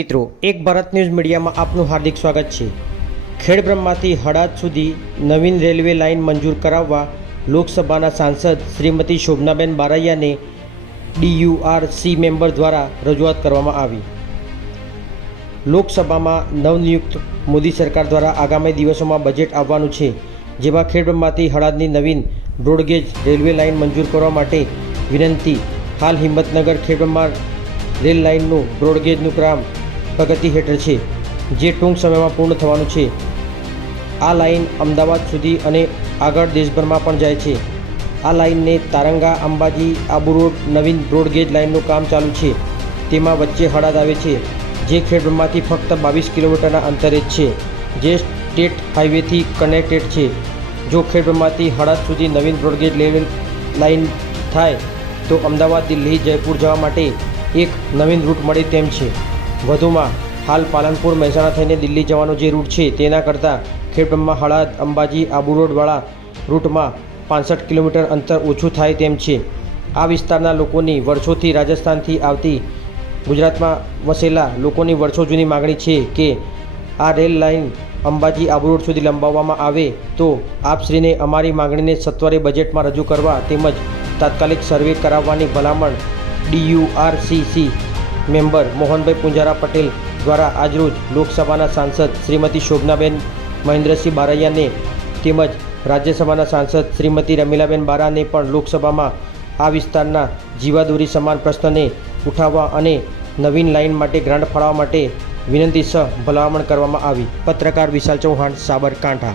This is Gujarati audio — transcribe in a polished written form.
મિત્રો, એક ભારત ન્યૂઝ મીડિયામાં આપનું હાર્દિક સ્વાગત છે। ખેડબ્રહ્માથી હડાદ સુધી નવીન રેલવે લાઇન મંજૂર કરાવવા લોકસભાના સાંસદ શ્રીમતી શોભનાબેન બારૈયાને DURC મેમ્બર દ્વારા રજૂઆત કરવામાં આવી। લોકસભામાં નવનિયુક્ત મોદી સરકાર દ્વારા આગામી દિવસોમાં બજેટ આવવાનું છે, જેમાં ખેડબ્રહ્માથી હડાદની નવીન બ્રોડગેજ રેલવે લાઇન મંજૂર કરવા માટે વિનંતી। હાલ હિંમતનગર ખેડબ્રહ્મા રેલ લાઇનનું બ્રોડગેજનું કામ પ્રગતિ હેઠળ છે, જે ટૂંક સમયમાં પૂર્ણ થવાનું છે। આ લાઇન અમદાવાદ સુધી અને આગળ દેશભરમાં પણ જાય છે। આ લાઇનને તારંગા અંબાજી આબુ રોડ નવીન બ્રોડગેજ લાઇનનું કામ ચાલુ છે। તેમાં વચ્ચે હડાદ આવે છે, જે ખેડબ્રહ્માથી ફક્ત 22 કિલોમીટરના અંતરે છે, જે સ્ટેટ હાઈવેથી કનેક્ટેડ છે। જો ખેડબ્રહ્માથી હડાદ સુધી નવીન બ્રોડગેજ રેલ લાઇન થાય તો અમદાવાદ, દિલ્હી, જયપુર જવા માટે એક નવીન રૂટ મળે તેમ છે। વધુમાં હાલ પાલનપુર, મહેસાણા થઈને દિલ્હી જવાનો જે રૂટ છે, તેના કરતાં ખેડબ્રહ્મા હડાદ અંબાજી આબુ રોડવાળા રૂટમાં 65 કિલોમીટર અંતર ઓછું થાય તેમ છે। આ વિસ્તારના લોકોની વર્ષોથી રાજસ્થાનથી આવતી ગુજરાતમાં વસેલા લોકોની વર્ષો જૂની માગણી છે કે આ rail line Ambaji Abu road સુધી લંબાવવામાં આવે તો આપશ્રીને અમારી માગણીને સત્વરે બજેટમાં રજૂ કરવા તેમજ તાત્કાલિક સર્વે કરાવવાની ભલામણ DURCC મેમ્બર મોહનભાઈ પુંજારા પટેલ દ્વારા આજરોજ લોકસભાના સાંસદ શ્રીમતી શોભનાબેન મહેન્દ્રસિંહ બારૈયાને તેમજ રાજ્યસભાના સાંસદ શ્રીમતી રમીલાબેન બારાને પણ લોકસભામાં આ વિસ્તારના જીવાદોરી સમાન પ્રશ્નને ઉઠાવવા અને નવીન લાઇન માટે ગ્રાન્ટ ફાળવવા માટે વિનંતીસહ ભલામણ કરવામાં આવી। પત્રકાર વિશાલ ચૌહાણ, સાબરકાંઠા।